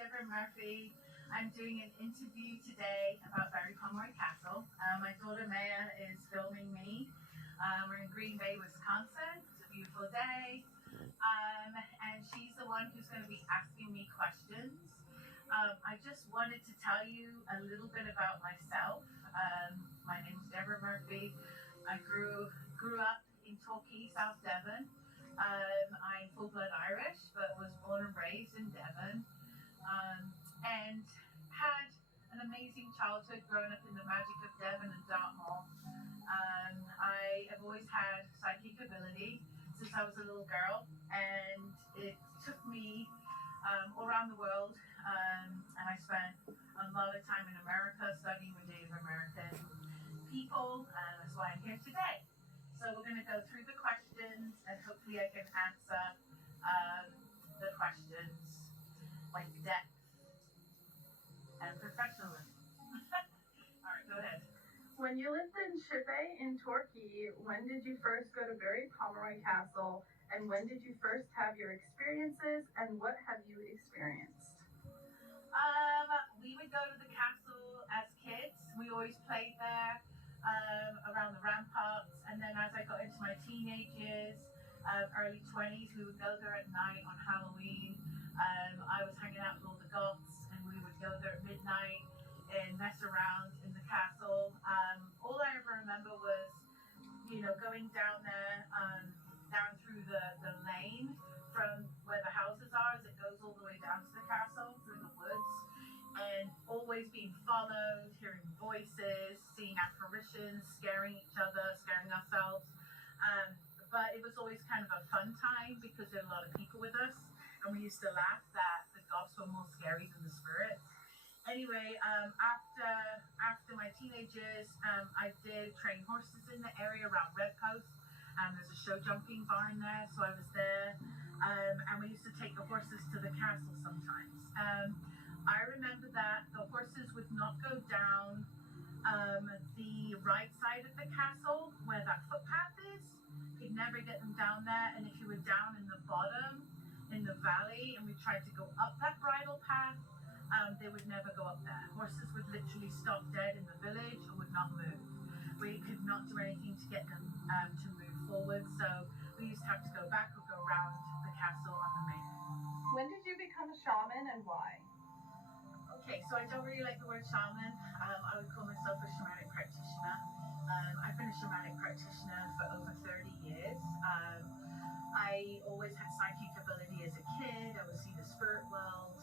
Deborah Murphy. I'm doing an interview today about Barry Pomeroy Castle. My daughter Maya is filming me. We're in Green Bay, Wisconsin. It's a beautiful day. And she's the one who's going to be asking me questions. I just wanted to tell you a little bit about myself. My name is Deborah Murphy. I grew up in Torquay, South Devon. I'm full-blood Irish, but was born and raised in Devon, and had an amazing childhood growing up in the magic of Devon and Dartmoor. I have always had psychic ability since I was a little girl, and it took me all around the world, and I spent a lot of time in America studying with Native American people, and that's why I'm here today. So we're going to go through the questions, and hopefully I can answer the questions like depth and professionalism. All right, go ahead. When you lived in Chipay in Torquay, when did you first go to Barry Pomeroy Castle, and when did you first have your experiences, and what have you experienced? We would go to the castle as kids. We always played there. Around the ramparts, and then as I got into my teenage years, early 20s, we would go there at night on Halloween. I was hanging out with all the goths, and we would go there at midnight and mess around in the castle. All I ever remember was, going down there, down through the lane from where the houses are as it goes all the way down to the castle through the woods. And always being followed, hearing voices, seeing apparitions, scaring each other, scaring ourselves. But it was always kind of a fun time because there were a lot of people with us, and we used to laugh that the ghosts were more scary than the spirits. Anyway, after my teenage years, I did train horses in the area around Red Coast. There's a show jumping barn there, so I was there. And we used to take the horses to the castle sometimes. I remember that the horses would not go down the right side of the castle where that footpath is. You'd never get them down there. And if you were down in the bottom, in the valley, and we tried to go up that bridle path, they would never go up there. Horses would literally stop dead in the village and would not move. We could not do anything to get them to move forward. So we used to have to go back or go around the castle on the main. When did you become a shaman, and why? Okay, so I don't really like the word shaman. I would call myself a shamanic practitioner. I've been a shamanic practitioner for over 30 years. I always had psychic ability as a kid. I would see the spirit world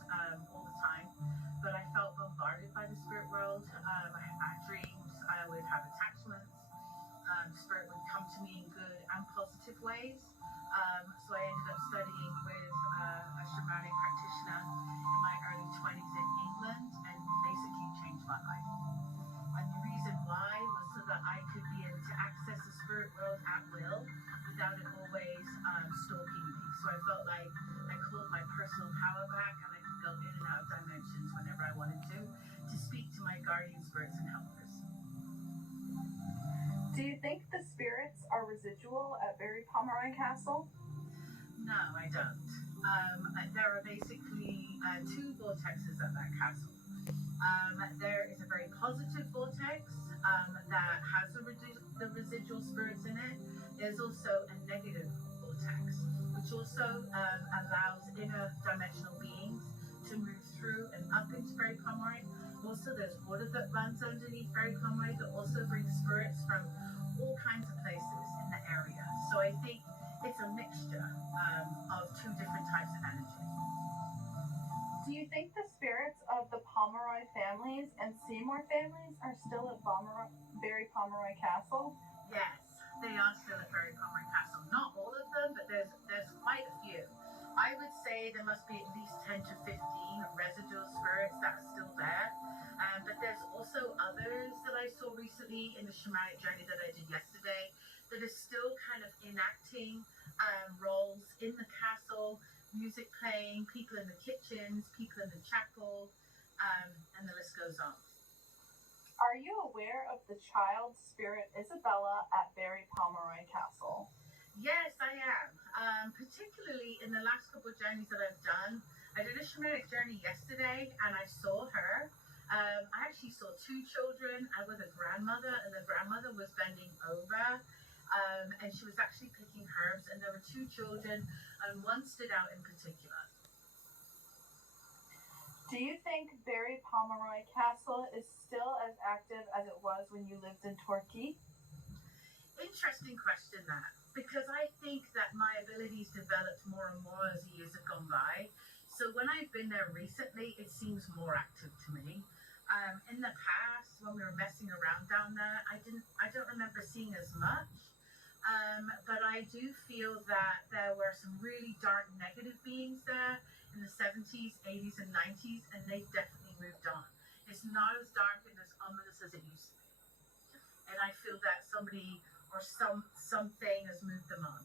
all the time, but I felt bombarded by the spirit world. I had bad dreams. I would have attachments. Spirit would come to me in good and positive ways. So I ended up studying with a shamanic practitioner in my early 20s in England, and basically changed my life. And the reason why was so that I could be able to access the spirit world at will without it always stalking me. So I felt like I called my personal power back, and I could go in and out of dimensions whenever I wanted to speak to my guardian spirits and helpers. Do you think the spirits are residual at Barry Pomeroy Castle? No, I don't. There are basically two vortexes at that castle. There is a very positive vortex that has the residual spirits in it. There's also a negative vortex, which also allows interdimensional beings to move through and up into Barry Pomeroy. Also, there's water that runs underneath Barry Pomeroy that also brings spirits from all kinds of places in the area. So I think it's a mixture of two different types of energy. Do you think the spirits of the Pomeroy families and Seymour families are still at Barry Pomeroy Castle? Yes, they are still at Barry Pomeroy Castle. Not all of them, but there's quite a few. I would say there must be at least 10 to 15 residual spirits that are still there. But there's also others that I saw recently in the shamanic journey that I did yesterday that are still kind of enacting roles in the castle, music playing, people in the kitchens, people in the chapel, and the list goes on. Are you aware of the child spirit Isabella at Barry Pomeroy Castle? Yes, I am. Particularly in the last couple of journeys that I've done, I did a shamanic journey yesterday and I saw her. I actually saw two children and with a grandmother, and the grandmother was bending over and she was actually picking herbs, and there were two children and one stood out in particular. Do you think Barry Pomeroy Castle is still as active as it was when you lived in Torquay? Interesting question, that, because I think that my abilities developed more and more as the years have gone by. So when I've been there recently, it seems more active to me. In the past, when we were messing around down there, I don't remember seeing as much. But I do feel that there were some really dark negative beings there in the 70s, 80s, and 90s, and they've definitely moved on. It's not as dark and as ominous as it used to be. And I feel that somebody or something has moved them on.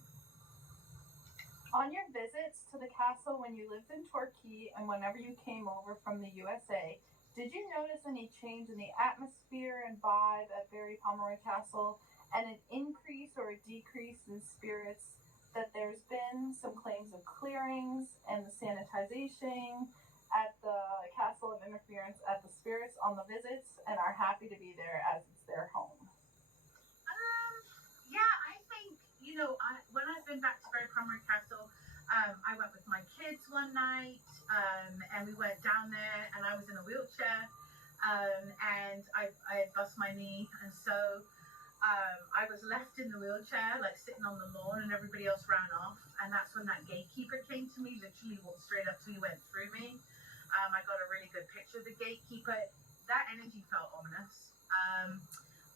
On your visits to the castle when you lived in Torquay and whenever you came over from the USA, did you notice any change in the atmosphere and vibe at Barry Pomeroy Castle, and an increase or a decrease in spirits? That there's been some claims of clearings and the sanitization at the castle and interference at the spirits on the visits, and are happy to be there as it's their home. Yeah, I think, when I've been back to Barry Pomeroy Castle, I went with my kids one night, and we went down there, and I was in a wheelchair, and I bust my knee, and so I was left in the wheelchair, like sitting on the lawn, and everybody else ran off, and that's when that gatekeeper came to me, literally walked straight up to me, went through me. I got a really good picture of the gatekeeper. That energy felt ominous.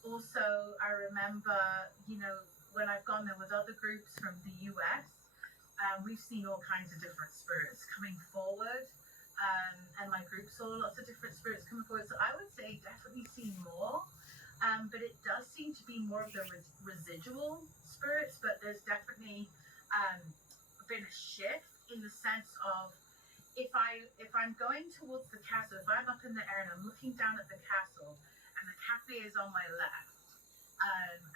Also, I remember, when I've gone there with other groups from the US, we've seen all kinds of different spirits coming forward, and my group saw lots of different spirits coming forward. So I would say definitely seen more, but it does seem to be more of the residual spirits, but there's definitely been a shift in the sense of if I'm going towards the castle, if I'm up in the air and I'm looking down at the castle, and the cafe is on my left.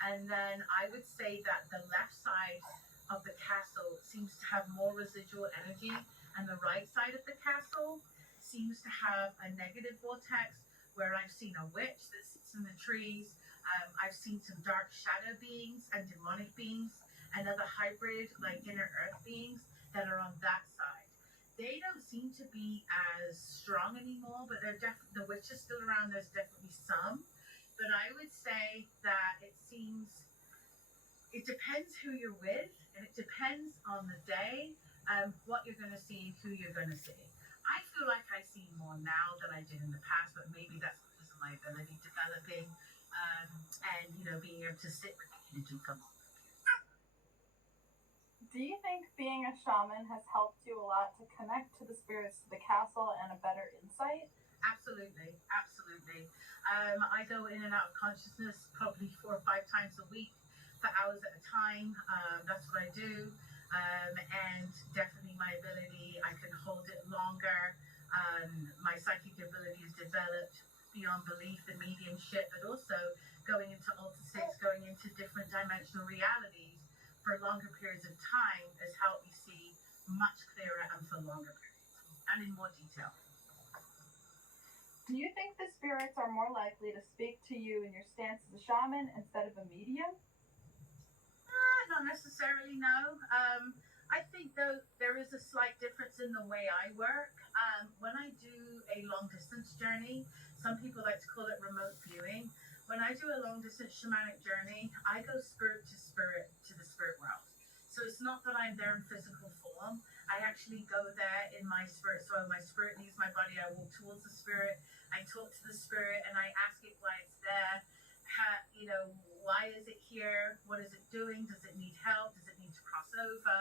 And then I would say that the left side of the castle seems to have more residual energy, and the right side of the castle seems to have a negative vortex where I've seen a witch that sits in the trees. I've seen some dark shadow beings and demonic beings and other hybrid, like inner earth beings that are on that side. They don't seem to be as strong anymore, but the witch is still around. There's definitely some. But I would say that it depends who you're with, and it depends on the day, what you're going to see, who you're going to see. I feel like I see more now than I did in the past, but maybe that's because of my ability developing, and being able to sit with the energy come on. Do you think being a shaman has helped you a lot to connect to the spirits of the castle and a better insight? Absolutely. I go in and out of consciousness probably 4 or 5 times a week for hours at a time. That's what I do. And definitely my ability, I can hold it longer. My psychic ability is developed beyond belief and mediumship, but also going into altered states, going into different dimensional realities for longer periods of time has helped me see much clearer and for longer periods and in more detail. Do you think the spirits are more likely to speak to you in your stance as a shaman instead of a medium? Not necessarily, no. I think though there is a slight difference in the way I work. When I do a long distance journey, some people like to call it remote viewing. When I do a long distance shamanic journey, I go spirit to the spirit world. So it's not that I'm there in physical form. I actually go there in my spirit. So my spirit leaves my body, I walk towards the spirit, I talk to the spirit, and I ask it why it's there. Why is it here? What is it doing? Does it need help? Does it need to cross over?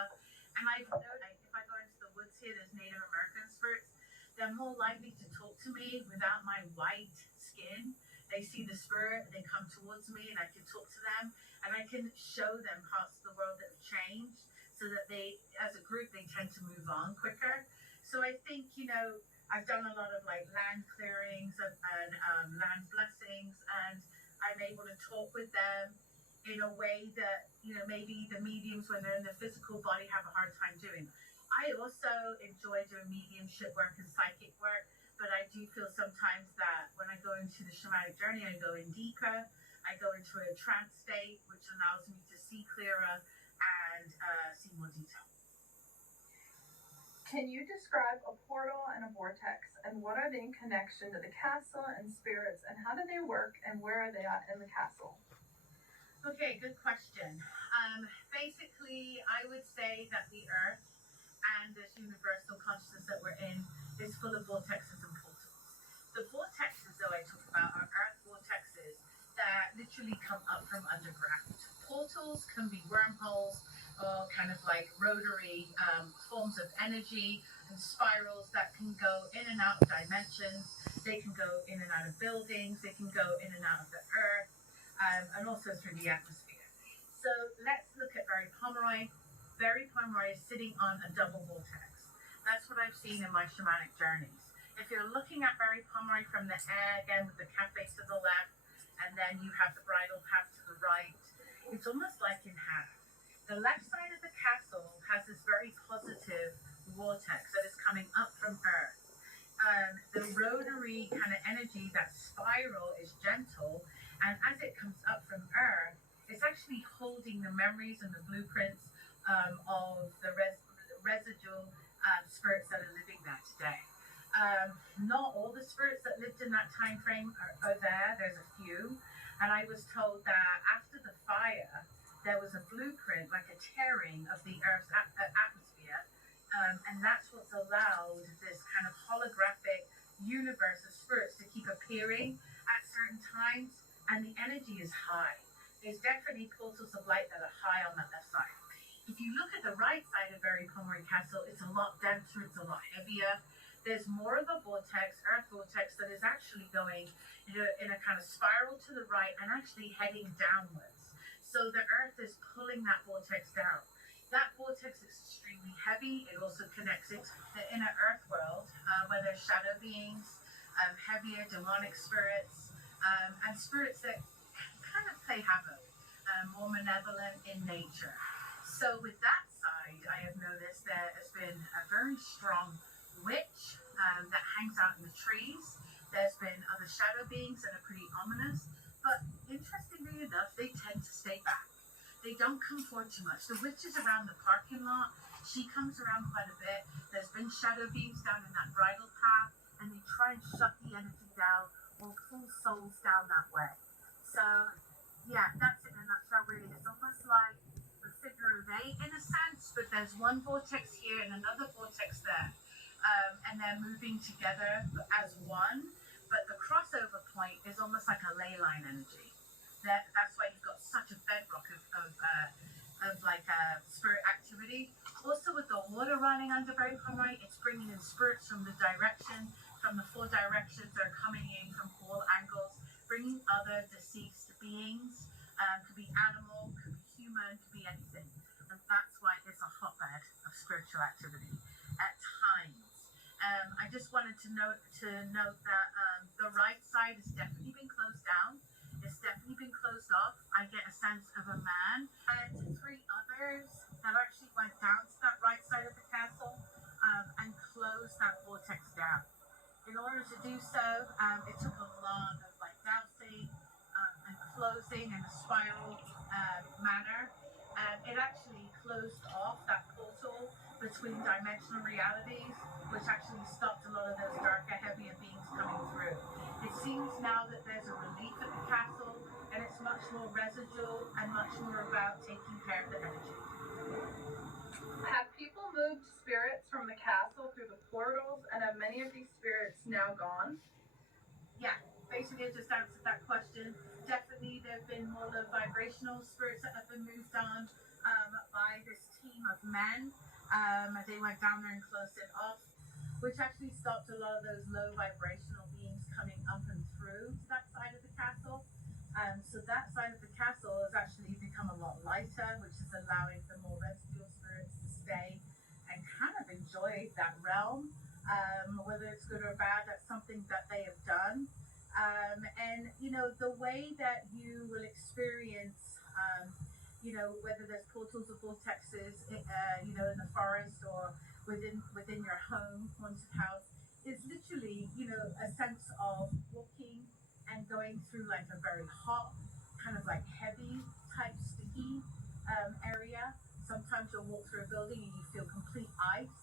And I've noticed if I go into the woods here, there's Native American spirits. They're more likely to talk to me without my white skin. They see the spirit, they come towards me, and I can talk to them, and I can show them parts of the world that have changed, so that they, as a group, they tend to move on quicker. So I think, I've done a lot of land clearings and land blessings, and I'm able to talk with them in a way that, maybe the mediums when they're in the physical body have a hard time doing. I also enjoy doing mediumship work and psychic work, but I do feel sometimes that when I go into the shamanic journey, I go in deeper. I go into a trance state, which allows me to see clearer and see more detail. Can you describe a portal and a vortex, and what are they in connection to the castle and spirits, and how do they work, and where are they at in the castle? Okay, good question. Basically, I would say that the earth and this universal consciousness that we're in is full of vortexes and portals. The vortexes, though, I talk about are earth vortexes that literally come up from underground. Portals can be wormholes or kind of like rotary forms of energy and spirals that can go in and out of dimensions. They can go in and out of buildings. They can go in and out of the earth and also through the atmosphere. So let's look at Barry Pomeroy. Barry Pomeroy is sitting on a double vortex. That's what I've seen in my shamanic journeys. If you're looking at Barry Pomeroy from the air, again with the cafe to the left, and then you have the bridle path to the right, it's almost like in half. The left side of the castle has this very positive vortex that is coming up from earth. The rotary kind of energy, that spiral, is gentle, and as it comes up from earth, it's actually holding the memories and the blueprints of the residual spirits that are living there today. Not all the spirits that lived in that time frame are there. There's a few, and I was told that after the fire, there was a blueprint, like a tearing of the Earth's atmosphere, and that's what's allowed this kind of holographic universe of spirits to keep appearing at certain times, and the energy is high. There's definitely portals of light that are high on that left side. If you look at the right side of Barry Pomeroy Castle, it's a lot denser, it's a lot heavier. There's more of a vortex, earth vortex, that is actually going in a kind of spiral to the right and actually heading downwards. So the earth is pulling that vortex down. That vortex is extremely heavy. It also connects it to the inner earth world, where there's shadow beings, heavier demonic spirits, and spirits that kind of play havoc, more malevolent in nature. So with that side, I have noticed there has been a very strong witch that hangs out in the trees. There's been other shadow beings that are pretty ominous, but interestingly enough, they tend to stay back. They don't come forward too much. The witch is around the parking lot. She comes around quite a bit. There's been shadow beings down in that bridle path, and they try and shut the energy down or pull souls down that way. So, yeah, that's it in a nutshell, really. It's almost like a figure of eight in a sense, but there's one vortex here and another vortex there. And they're moving together as one, but the crossover point is almost like a ley line energy. That's why you've got such a bedrock of spirit activity. Also with the water running under Barry Pomeroy, it's bringing in spirits from the four directions that are coming in from all angles, bringing other deceased beings. Could be animal, could be human, could be anything. And that's why it's a hotbed of spiritual activity at times. I just wanted to note that the right side has definitely been closed down. It's definitely been closed off. I get a sense of a man and three others that actually went down to that right side of the castle and closed that vortex down. In order to do so, it took a lot of dousing and closing in a spiral manner. It actually closed off that portal between dimensional realities, which actually stopped a lot of those darker, heavier beings coming through. It seems now that there's a relief at the castle, and it's much more residual and much more about taking care of the energy. Have people moved spirits from the castle through the portals, and have many of these spirits now gone? Yeah, basically I just answered that question. Definitely there have been more low vibrational spirits that have been moved on by this team of men. They went down there and closed it off, which actually stopped a lot of those low vibrational beings coming up and through to that side of the castle. So that side of the castle has actually become a lot lighter, which is allowing the more residual spirits to stay and kind of enjoy that realm. Whether it's good or bad, that's something that they have done. And, the way that you will experience, whether there's portals or vortexes, in the forest or within your home, haunted house, is literally, a sense of walking and going through like a very hot, kind of like heavy type sticky area. Sometimes you'll walk through a building and you feel complete ice.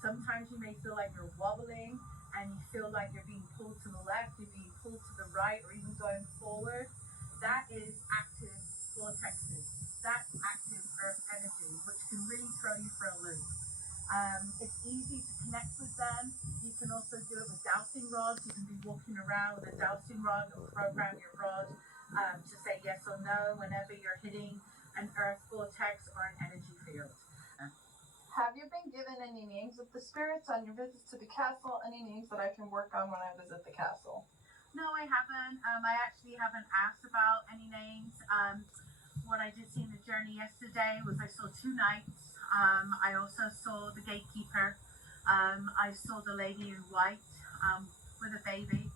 Sometimes you may feel like you're wobbling and you feel like you're being pulled to the left, you're being pulled to the right, or even going forward. That is active vortexes. That's active earth energy, which can really throw you for a loop. It's easy to connect with them. You can also do it with dowsing rods. You can be walking around with a dowsing rod or program your rod to say yes or no whenever you're hitting an earth vortex or an energy field. Have you been given any names of the spirits on your visits to the castle? Any names that I can work on when I visit the castle? No, I haven't. I actually haven't asked about any names. What I did see in the journey yesterday was I saw 2 knights. I also saw the gatekeeper. I saw the lady in white with a baby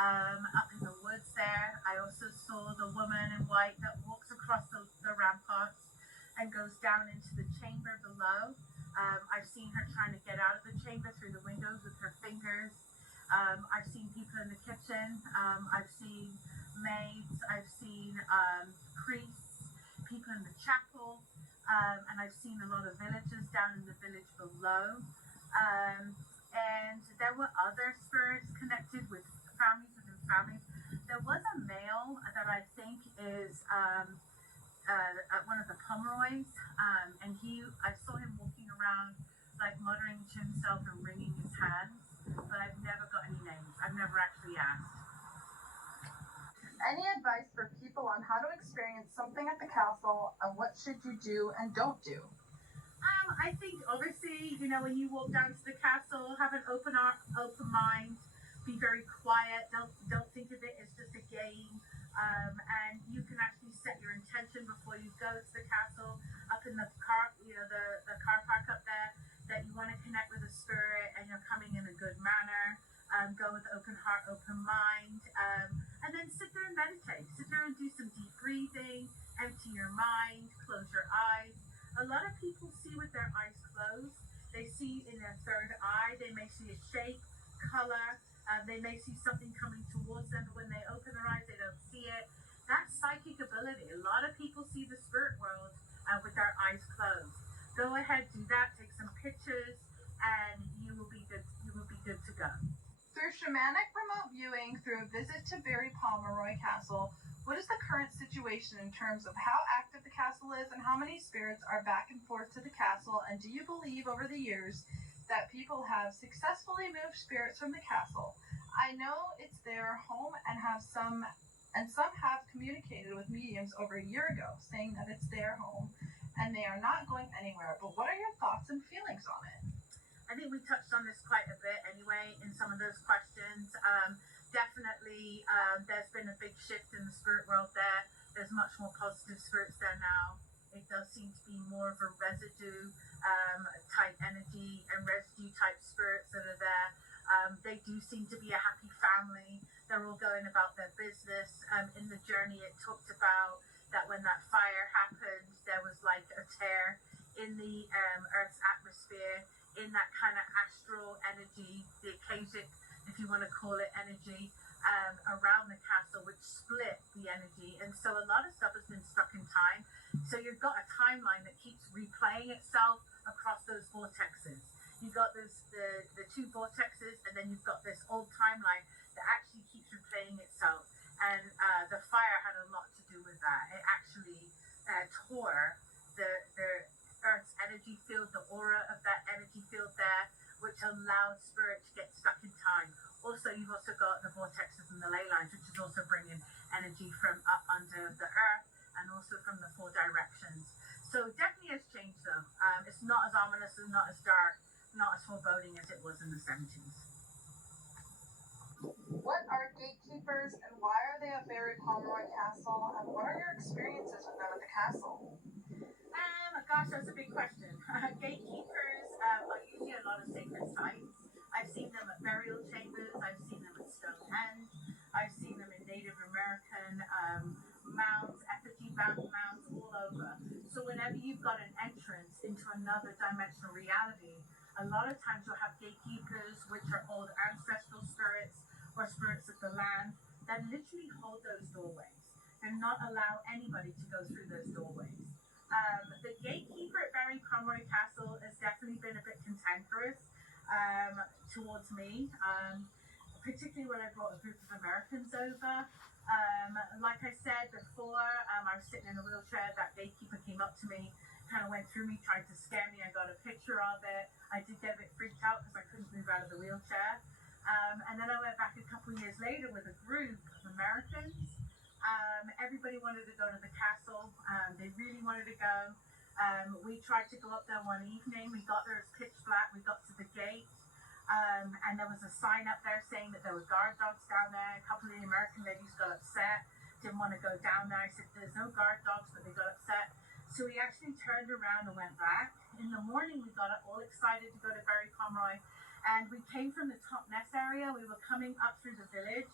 up in the woods there. I also saw the woman in white that walks across the ramparts and goes down into the chamber below. I've seen her trying to get out of the chamber through the windows with her fingers. I've seen people in the kitchen. I've seen maids. I've seen priests, people in the chapel. And I've seen a lot of villagers down in the village below. And there were other spirits connected with families within families. There was a male that I think is one of the Pomeroys, and I saw him walking around like muttering to himself and wringing his hands, but I've never got any names. I've never actually asked. Any advice for people on how to experience something at the castle, and what should you do and don't do? I think obviously, when you walk down to the castle, have an open mind, be very quiet. Don't think of it as just a game. And you can actually set your intention before you go to the castle, up in the car, the car park up there, that you want to connect with the spirit and you're coming in a good manner. Go with open heart, open mind, and then sit there and meditate. Sit there and do some deep breathing, empty your mind, close your eyes. A lot of people see with their eyes closed. They see in their third eye. They may see a shape, color. They may see something coming towards them, but when they open their eyes, they don't see it. That's psychic ability. A lot of people see the spirit world with their eyes closed. Go ahead, do that. Take some pictures, and you will be good. You will be good to go. Through shamanic remote viewing, through a visit to Barry Pomeroy Castle, what is the current situation in terms of how active the castle is and how many spirits are back and forth to the castle? And do you believe over the years that people have successfully moved spirits from the castle? I know it's their home and some have communicated with mediums over a year ago saying that it's their home and they are not going anywhere. But what are your thoughts and feelings on it? I think we touched on this quite a bit anyway in some of those questions. Definitely, there's been a big shift in the spirit world there. There's much more positive spirits there now. It does seem to be more of a residue type energy and residue type spirits that are there. They do seem to be a happy family. They're all going about their business. In the journey, it talked about that when that fire happened, there was like a tear in the Earth's atmosphere, in that kind of astral energy, the akashic, if you want to call it energy, around the castle, which split the energy. And so a lot of stuff has been stuck in time. So you've got a timeline that keeps replaying itself across those vortexes. You've got the 2 vortexes, and then you've got this old timeline that actually keeps replaying itself. And the fire had a lot to do with that. It actually tore the Earth's energy field, the aura of that energy field there, which allowed spirit to get stuck in time. Also, you've also got the vortexes and the ley lines, which is also bringing energy from up under the earth and also from the 4 directions. So definitely has changed though. It's not as ominous and not as dark, not as foreboding as it was in the 70s. What are gatekeepers and why are they at Barry Pomeroy Castle, and what are your experiences with them at the castle? Gosh, that's a big question. Gatekeepers are usually a lot of sacred sites. I've seen them at burial chambers. I've seen them at Stonehenge. I've seen them in Native American mounds, effigy-bound mounds all over. So whenever you've got an entrance into another dimensional reality, a a lot of times you'll have gatekeepers, which are old ancestral spirits or spirits of the land that literally hold those doorways and not allow anybody to go through those doorways. The gatekeeper at Barry Pomeroy Castle has definitely been a bit cantankerous towards me, particularly when I brought a group of Americans over. Like I said before, I was sitting in a wheelchair. That gatekeeper came up to me, kind of went through me, tried to scare me. I got a picture of it. I did get a bit freaked out because I couldn't move out of the wheelchair. And then I went back a couple of years later with a group of Americans. Everybody wanted to go to the castle. They really wanted to go. We tried to go up there one evening. We got there, it's pitch black. We got to the gate. And there was a sign up there saying that there were guard dogs down there. A couple of the American ladies got upset, didn't want to go down there. I said, there's no guard dogs, but they got upset. So we actually turned around and went back. In the morning, we got all excited to go to Barry Pomeroy. And we came from the top nest area. We were coming up through the village.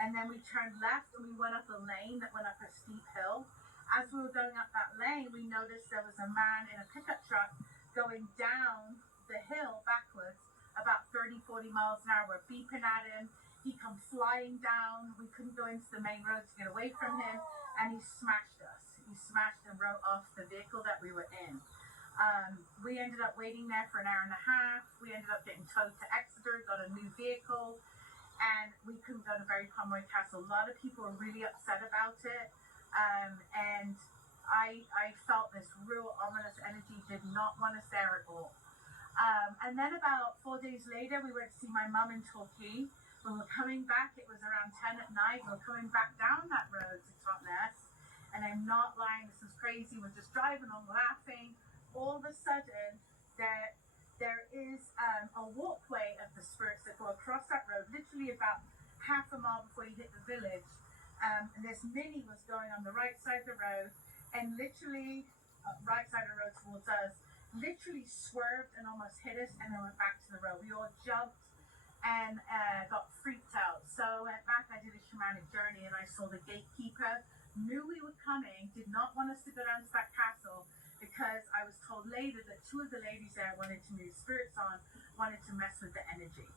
And then we turned left and we went up a lane that went up a steep hill. As we were going up that lane, we noticed there was a man in a pickup truck going down the hill backwards about 30, 40 miles an hour. We're beeping at him. He come flying down. We couldn't go into the main road to get away from him. And he smashed us. He smashed and wrote off the vehicle that we were in. We ended up waiting there for an hour and a half. We ended up getting towed to Exeter, got a new vehicle, and we couldn't go to Barry Pomeroy Castle. A lot of people were really upset about it. And I felt this real ominous energy, did not want us there at all. And then about 4 days later, we went to see my mum in Torquay. When we were coming back, it was around 10 at night. We were coming back down that road to Totnes. And I'm not lying, this is crazy. We're just driving on, laughing. All of a sudden, there is a walkway of the spirits that go across that road, literally about half a mile before you hit the village. And this mini was going on the right side of the road, and literally, right side of the road towards us, literally swerved and almost hit us, and then went back to the road. We all jumped and got freaked out. So I went back, I did a shamanic journey, and I saw the gatekeeper, knew we were coming, did not want us to go down to that castle, because I was told later that two of the ladies there wanted to move spirits on, wanted to mess with the energy.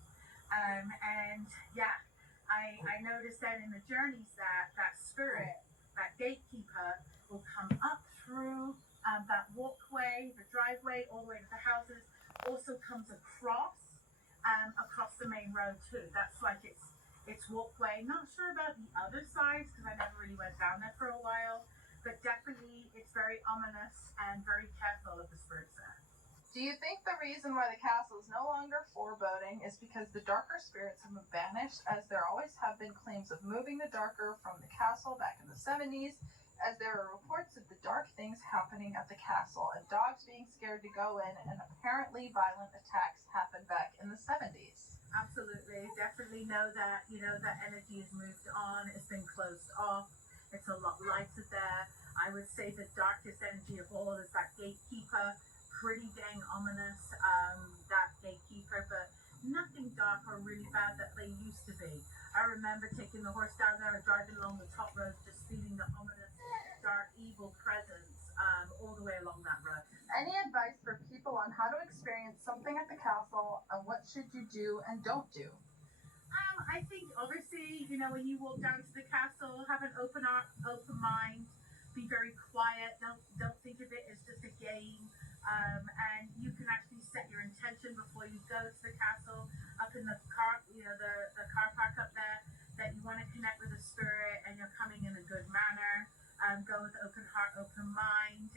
And yeah, I noticed that in the journeys that spirit, that gatekeeper, will come up through that walkway, the driveway, all the way to the houses, also comes across the main road too. That's like its walkway. Not sure about the other sides because I never really went down there for a while, but definitely it's very ominous and very careful of the spirits there. Do you think the reason why the castle is no longer foreboding is because the darker spirits have vanished, as there always have been claims of moving the darker from the castle back in the 70s, as there are reports of the dark things happening at the castle and dogs being scared to go in, and apparently violent attacks happened back in the 70s? Absolutely. Definitely know that, that energy has moved on. It's been closed off. It's a lot lighter there. I would say the darkest energy of all is that gatekeeper. Pretty dang ominous, that gatekeeper, but nothing dark or really bad that they used to be. I remember taking the horse down there and driving along the top road, just feeling the ominous, dark, evil presence all the way along that road. Any advice for people on how to experience something at the castle, and what should you do and don't do? I think obviously, when you walk down to the castle, have an open mind, be very quiet, don't think of it as just a game. And you can actually set your intention before you go to the castle, up in the car, the car park up there, that you want to connect with the spirit and you're coming in a good manner. Go with open heart, open mind,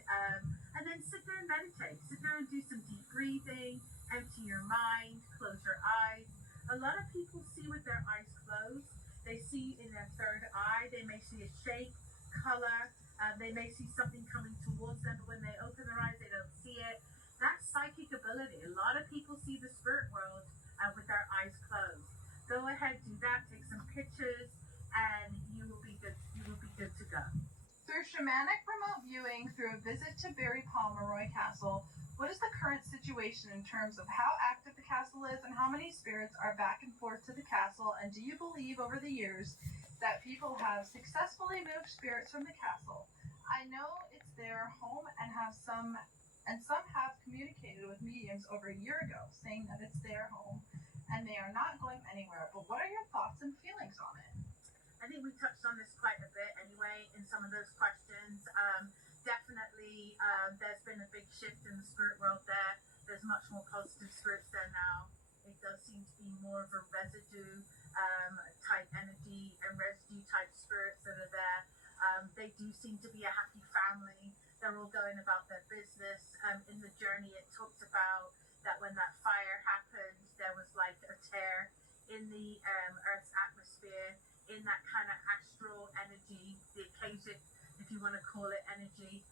and then sit there and meditate. Sit there and do some deep breathing, empty your mind, close your eyes. A lot of people see with their eyes closed. They see in their third eye, they may see a shape, color, they may see something coming towards them, but when they open their eyes, they don't see it. That's psychic ability. A lot of people see the spirit world with their eyes closed. Go ahead, do that, take some pictures, and you will be good. You will be good to go. Through shamanic remote viewing, through a visit to Barry Pomeroy Castle, what is the current situation in terms of how active the castle is and how many spirits are back and forth to the castle? And do you believe over the years that people have successfully moved spirits from the castle? I know it's their home and have some and some have communicated with mediums over a year ago, saying that it's their home and they are not going anywhere. But what are your thoughts and feelings on it? I think we touched on this quite a bit anyway in some of those questions. Definitely, there's been a big shift in the spirit world there. There's much more positive spirits there now. It does seem to be more of a residue type energy and residue type spirits that are there. They do seem to be a happy family. They're all going about their business. In the journey, it talked about that when that fire happened, there was like a tear in the Earth's atmosphere, in that kind of astral energy, the Akashic, if you want to call it energy,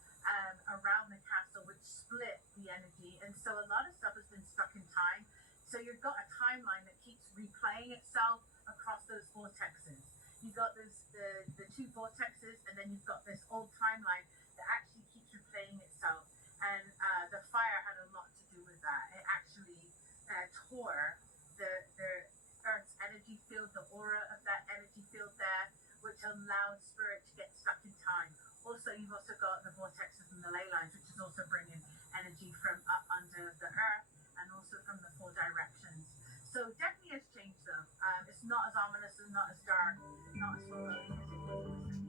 around the castle, which split the energy. And so a lot of stuff has been stuck in time. So you've got a timeline that keeps replaying itself across those vortexes. You've got the two vortexes, and then you've got this old timeline that actually keeps replaying itself. And the fire had a lot to do with that. It actually tore the Earth's energy field, the aura of that energy field there, which allowed spirit to get stuck in time. Also, you've also got the vortexes and the ley lines, which is also bringing energy from up under the earth and also from the four directions. So definitely has changed though. It's not as ominous and not as dark, not as foreboding as it was.